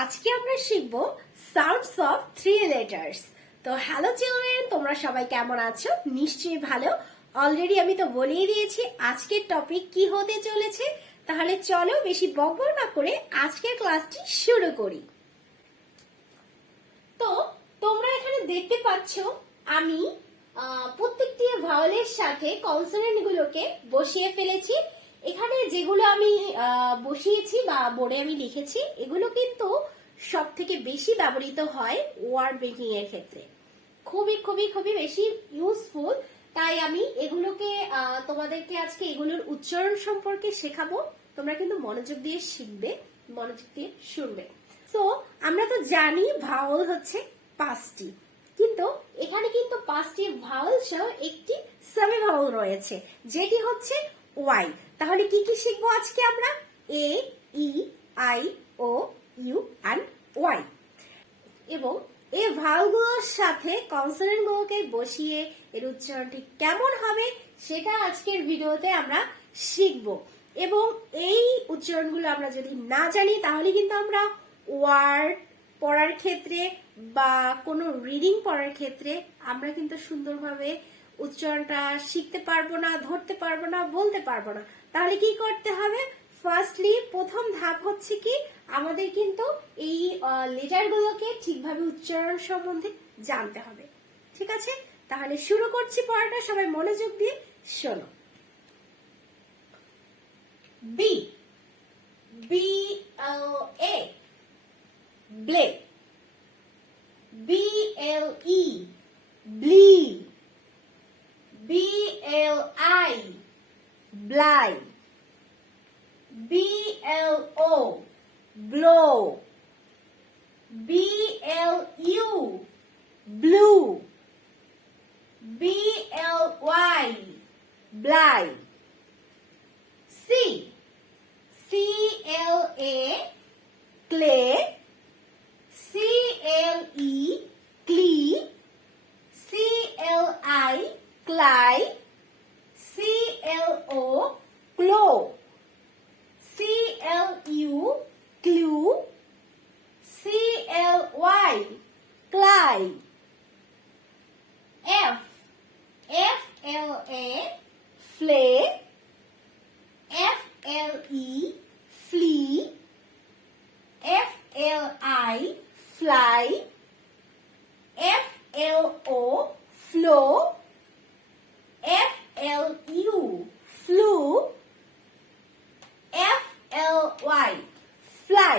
আজকে আমরা শিখব সাউন্ডস অফ থ্রি লেটার্স। তো হ্যালো চিলড্রেন, তোমরা সবাই কেমন আছো? নিশ্চয়ই ভালো। অলরেডি আমি তো বলেই দিয়েছি আজকের টপিক কি হতে চলেছে। তাহলে চলো বেশি বকবক না করে আজকের ক্লাসটি শুরু করি। তো তোমরা এখানে দেখতে পাচ্ছ আমি প্রত্যেকটি ভাওয়েলের সাথে কনসোনেন্ট গুলোকে বসিয়ে ফেলেছি। এখানে যেগুলো আমি বসিয়েছি বা বোর্ডে আমি লিখেছি এগুলো কিন্তু সব থেকে বেশি ব্যবহৃত হয় ওয়ার্ড মেকিং এর ক্ষেত্রে। খুবই খুবই খুবই বেশি ইউজফুল। তাই আমি এগুলোকে তোমাদেরকে আজকে এগুলোর উচ্চারণ সম্পর্কে শেখাবো। তোমরা কিন্তু মনোযোগ দিয়ে শিখবে, মনোযোগ দিয়ে শুনবে। তো আমরা তো জানি ভাওয়েল হচ্ছে 5টি, কিন্তু এখানে কিন্তু 5টি ভাওয়েল সহ একটি সেমি ভাওয়েল রয়েছে যেটি হচ্ছে ওয়াই। তাহলে কি কি শিখবো আজকে আমরা? A, E, I, O, U and Y. এবং এই ভাওয়েলগুলোর সাথে কনসোনেন্ট গুলোকে বসিয়ে এর উচ্চারণটি কেমন হবে সেটা আজকের ভিডিওতে আমরা শিখব। এবং এই উচ্চারণগুলো আমরা যদি না জানি তাহলে কিন্তু আমরা ওয়ার্ড পড়ার ক্ষেত্রে বা কোনো রিডিং পড়ার ক্ষেত্রে আমরা কিন্তু সুন্দরভাবে উচ্চারণটা শিখতে পারবো না, ধরতে পারবো না, বলতে পারবো না। তাহলে কি করতে হবে? ফার্স্টলি প্রথম ধাপ হচ্ছে কি, আমাদের কিন্তু এই লেটারগুলোকে ঠিকভাবে উচ্চারণ সম্বন্ধে জানতে হবে। ঠিক আছে, তাহলে শুরু করছি পড়াটা। সবাই মনোযোগ দিয়ে শোনো। B, B L A, blay. B L E, blee. B L I, bly. B-L-O, blow. B-L-U, blue. B-L-Y, blind. C, C-L-A, clay. C-L-E, clee. C-L-I, cly. C-L-O, clow. C-L-U, clue. C-L-Y, cly. F, F-L-A, flay. F-L-E, flea. F-L-I, fly. F-L-O, flow. F-L-U, flew. F-L-Y, fly.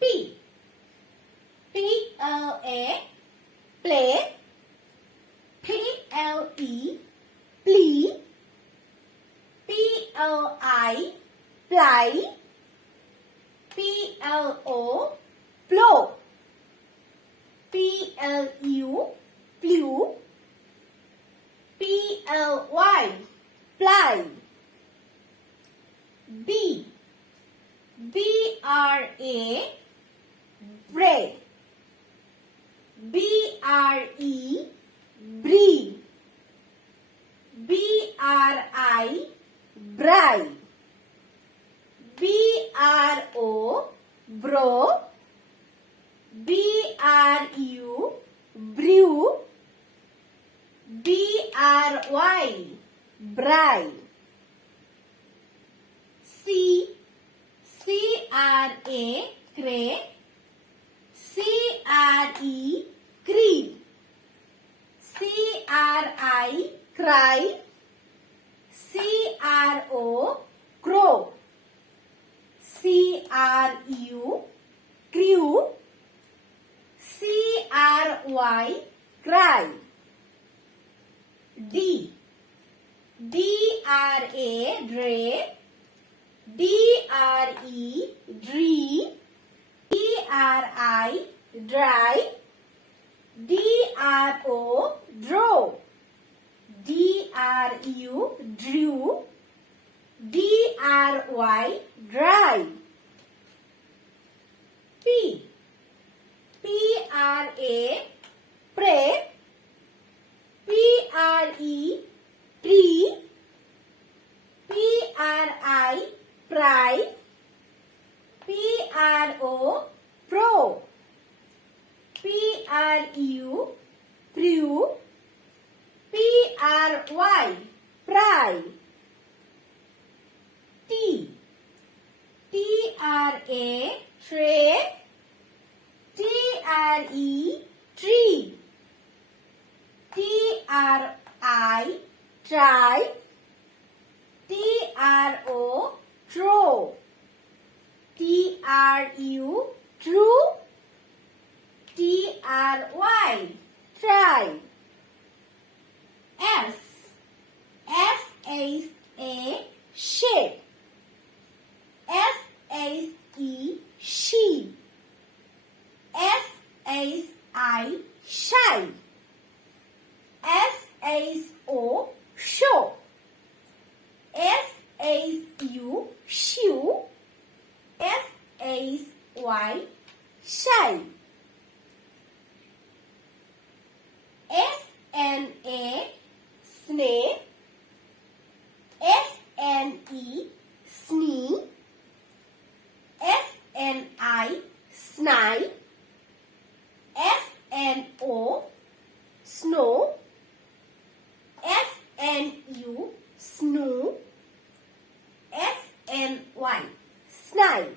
P, P-L-A, play. P-L-E, plee. P-L-I, ply. P-L-O, plow. P-L-U, plew. P-L-Y, ply. B, B-R-A, bray. B-R-E, bree. B-R-I, bry. B-R-O, bro. B-R-U, brew. B-R-Y, bry. C, C-R-A, cray. C-R-E, cree. C-R-I, cry. C-R-O, crow. C-R-U, crew. C-R-Y, cry. D, D-R-A, dray. D-R-E, dree. D-R-I, dry. D-R-O, draw. D-R-U, drew. D-R-Y, dry. P, P-R-A, pray. P-R-E, tree. P-R-I, pry. PRO pro, PRU pru, PRY pry, T TRA tray, TRE tree, TRI try, TRO tro, TRU true, TRY try, S SHA shade, SHE she, SHI shy, SHO show, SHU shoe, SHY shy, SNA snake, SNE snee, SNI snide, SNO snow, SNU snoo, SNY snide.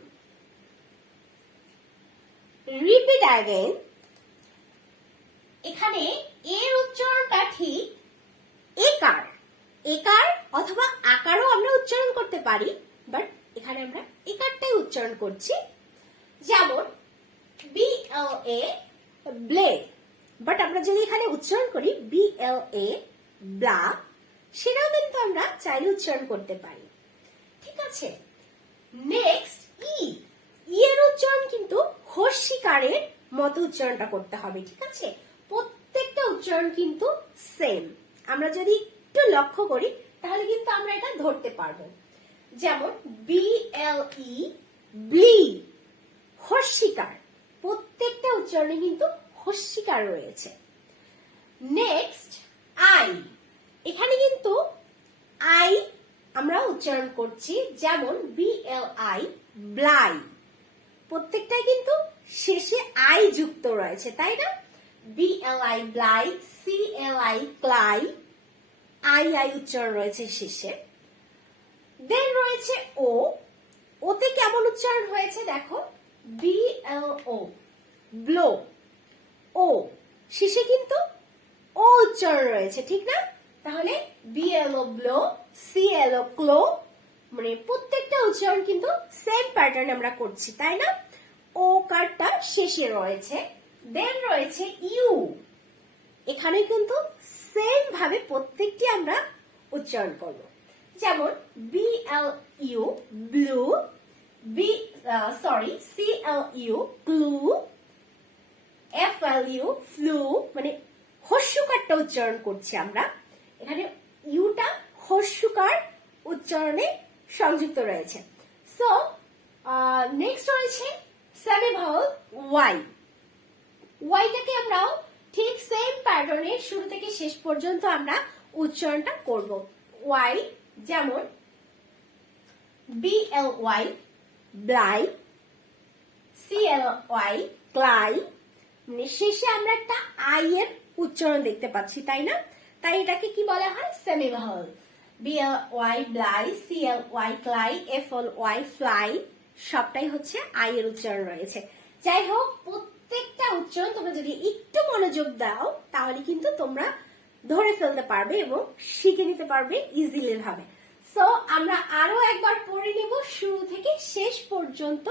Repeat again. এখানে এর উচ্চারণটা ঠিক একার, একার অথবা আকারও আমরা উচ্চারণ করতে পারি, বাট এখানে আমরা একারটাই উচ্চারণ করছি। যেমন BLA ব্লেড, বাট আমরা যদি এখানে উচ্চারণ করি BLA ব্লা, সেটাও কিন্তু আমরা চাইলে উচ্চারণ করতে পারি। ঠিক আছে, নেক্সট ই এর উচ্চারণ কিন্তু হর্ষিকারের মতো উচ্চারণটা করতে হবে। ঠিক আছে, প্রত্যেকটা উচ্চারণ কিন্তু সেম। আমরা যদি একটু লক্ষ্য করি তাহলে কিন্তু আমরা এটা ধরতে পারবো। যেমন BLE ব্লি, হর্ষিকার, প্রত্যেকটা উচ্চারণে কিন্তু হর্ষিকার রয়েছে। নেক্সট আই, এখানে কিন্তু আই আমরা উচ্চারণ করছি, যেমন BLI ব্লাই, প্রত্যেকটাই কিন্তু শেষে আই যুক্ত রয়েছে, তাই না? BLI ব্লাই, CLI ক্লাই, আই উচ্চারণ রয়েছে শেষে। দেন রয়েছে ও, ওতে কেমন উচ্চারণ হয়েছে দেখো, BLO ব্লো, ও শেষে কিন্তু ও উচ্চারণ রয়েছে, ঠিক না? তাহলে BLO ব্লো, CLO ক্লো, মানে প্রত্যেকটা উচ্চারণ কিন্তু সেম প্যাটার্ন আমরা করছি, তাই না? ও কারটা শেষে রয়েছে। দেন রয়েছে ইউ, এখানে কিন্তু সেম ভাবে প্রত্যেকটি আমরা উচ্চারণ করব। যেমন BLU blue, CLU clue, FLU flu, মানে হর্ষকারটা উচ্চারণ করছি আমরা। এখানে ইউটা হর্ষকার উচ্চারণে সংযুক্ত রয়েছে। সো নেক্সট রয়েছে সেমি ভাওয়াল ওয়াই। ওয়াইটাকে আমরাও ঠিক সেম প্যাটার্নে শুরু থেকে শেষ পর্যন্ত আমরা উচ্চারণটা করব। ওয়াই, যেমন BLY ব্লাই, CLY ক্লাই, মানে শেষে আমরা একটা আই এর উচ্চারণ দেখতে পাচ্ছি, তাই না? তাই এটাকে কি বলা হয়? Semi Bhawal. BLY ব্লাই, CLY ক্লাই, FLY fly, সবটাই হচ্ছে আই এর উচ্চারণ রয়েছে। যাই হোক, প্রত্যেকটা উচ্চারণ তোমরা যদি একটু মনোযোগ দাও তাহলে কিন্তু তোমরা ধরে ফেলতে পারবে এবং শিখে নিতে পারবে ইজিলি ভাবে। সো আমরা আরো একবার পড়ে নেব শুরু থেকে শেষ পর্যন্ত।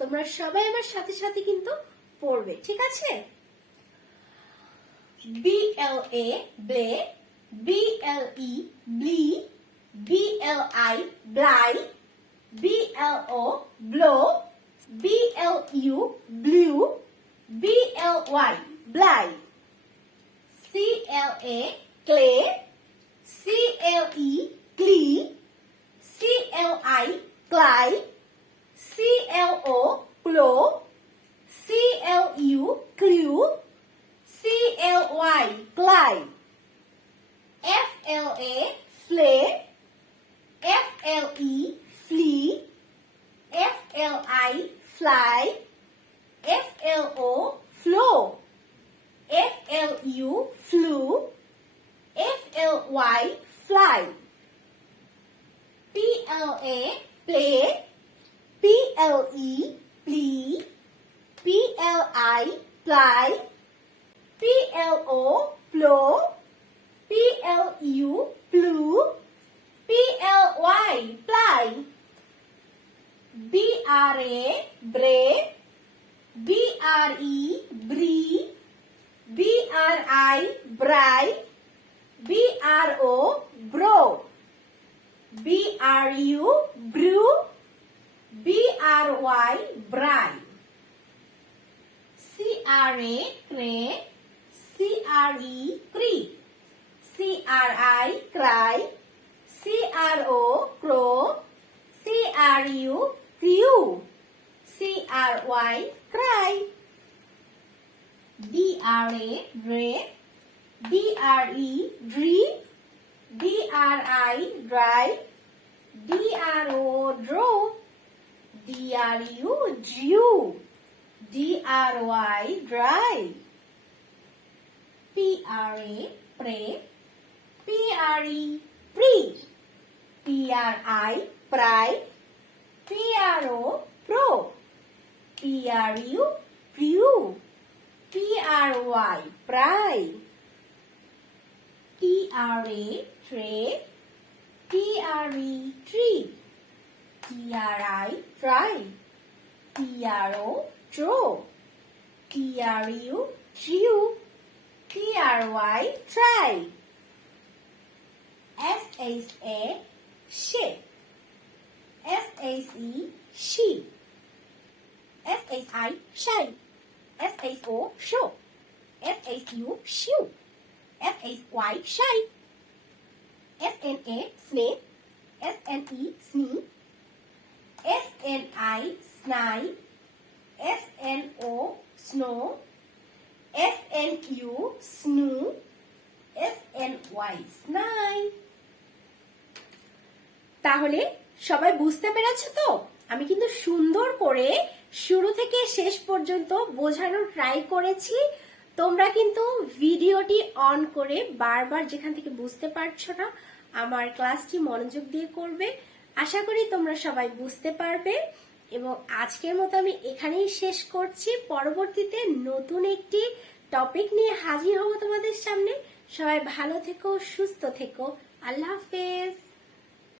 তোমরা সবাই আমার সাথে সাথে কিন্তু পড়বে, ঠিক আছে? BLA blay, BLE blee, BLI bly, BLO blow, BLU blue, BLY bly, CLA clay, CLE clee, CLI cly, CLO clow, CLU clue, CLY cly, FLA flay, FLE flee, FLI fly, FLO, flow, FLU, flew, FLY, fly, PLA, play, PLE, plea, PLI, ply, PLO, plow, PLU, plew, PLY, ply, BRA, bray, BRE, bree, BRI, bry, BRO, bro, BRU, brew, BRY, bry, CRA, cray, CRE, cree, CRI, cry, CRO, crow, CRU, crew, CRY, cry, DRA, dray, DRE, dree, DRI, dry, DRO, draw, DRU, drew, DRY, dry, PRA, pray, PRE, pre, PRI, pry, PRO, pro, PRU, prew, PRY, pry, TRA, tray, TRE, tree, TRI, try, TRO, draw, TRU, drew, TRY, try, SHA, shape, SHE, sheep, SHI, shy, SHO, show, SHU, shoe, SHY, shy, SNA, snake, SNE, snee, SNI, snide, SNO, snow, SNU, snoo, SNY, snide। তাহলে সবাই বুঝতে পেরেছো তো? আমি কিন্তু সুন্দর করে শুরু থেকে শেষ পর্যন্ত বোঝানোর ট্রাই করেছি। তোমরা কিন্তু ভিডিওটি অন করে বারবার যেখান থেকে বুঝতে পারছো না আমার ক্লাসটি মনোযোগ দিয়ে করবে। আশা করি তোমরা সবাই বুঝতে পারবে এবং আজকের মতো আমি এখানেই শেষ করছি। পরবর্তীতে নতুন একটি টপিক নিয়ে হাজির হব তোমাদের সামনে। সবাই ভালো থেকো, সুস্থ থেকো। আল্লাহ হাফেজ।